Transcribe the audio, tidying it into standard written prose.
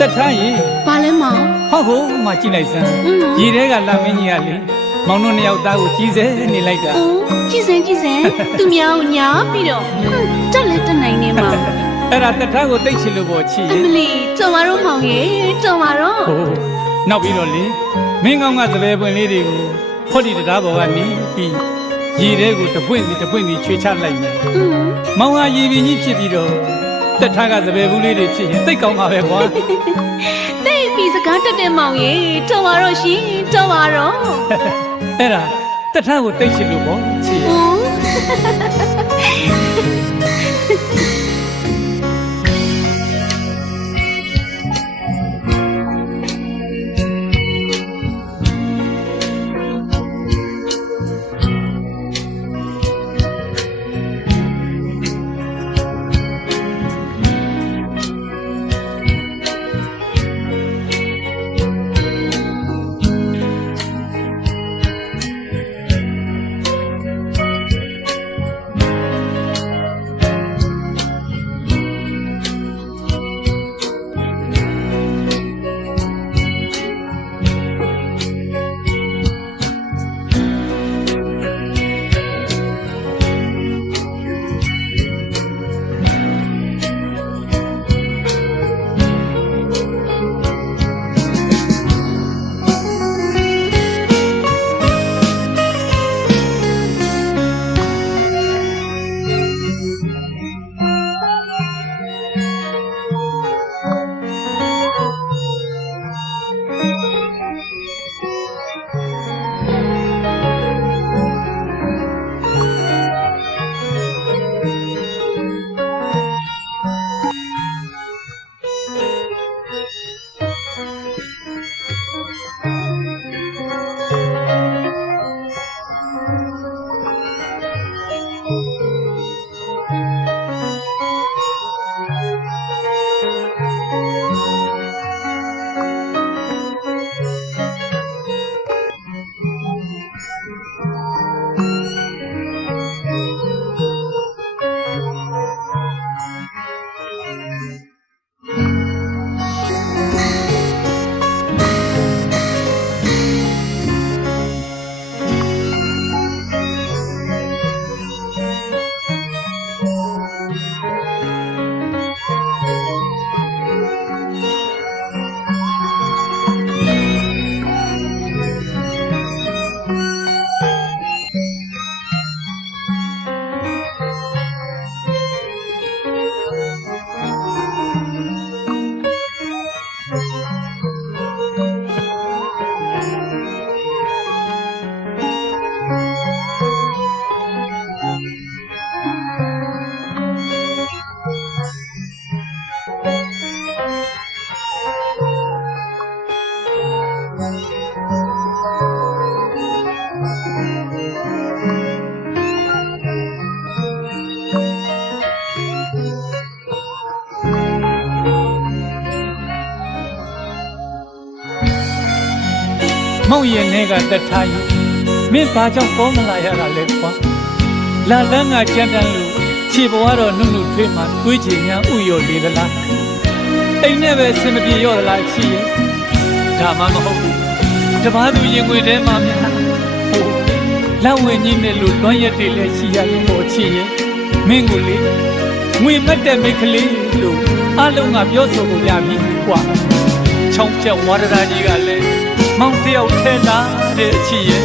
တက်ထားရင်ဘာလဲမောင်ဟုတ်မှကြည့်လိုက်စမ်းရေထဲကလာမင်းကြီးကလေမောင်တို့နှစ်ယောက်သားကိုကြီးစဲနေလိုက်တာကြည့်စမ်းသူများကိုညားပြီးတော့တက်လဲတက်နိုင်နေမှာအဲ့ဒါတက်ထားကိုတိတ်ချင်လို့ပေါ့ချီအမလီကြော်မာတော့မောင်ရေကြော်မာတော့နောက်ပြီးတော့လေမင်းကောင်းကသပယ်ပွင့်လေးတွေကိုဖော်ဒီတရားပေါ်ကနေပြီးရေထဲကိုတပွင့်စီချွေချလိုက်မယ်မောင်ဟာရေပြင်းကြီးဖြစ်ပြီးတော့တက်ထားကသပယ်ဘူးလေးတွေဖြစ်ရင်တိတ်ကောင်းပါပဲကွာတိတ်ပြီးစကားတက်တဲ့မောင်ရေကြော်မာတော့ရှင်ကြော်မာတော့အဲ့ဒါတက်ထားကိုတိတ်ချင်လို့ပေါ့ချီမောင်ရဲ့နဲ့ကတက်ထားယူမင်းဘာကြောင့်ပေါ်မလာရတာလဲကွာလာလန်းကကြမ်းတမ်းလို့ခြေပေါ်ကတော့နုနုထွေးမှတွေးချင်များဥရော်လေသလားအိမ်နဲ့ပဲအဆင်မပြေရော့သလားချီရဲ့ဒါမှမဟုတ်ဘူးတပားသူရင်ွေထဲမှာများလက်ဝင်ကြီးနဲ့လို့တွန်းရက်တွေလည်းရှိရရင်ပေါ်ချီရဲ့မင်းကိုလေငွေမက်တဲ့မိတ်ကလေးလို့အလုံးကပြောဆိုကုန်ကြပြီကွာချောင်းဖြတ်ဝါဒရာကြီးကလည်းမောင်တယောက်ထဲလာတဲ့အချီရဲ့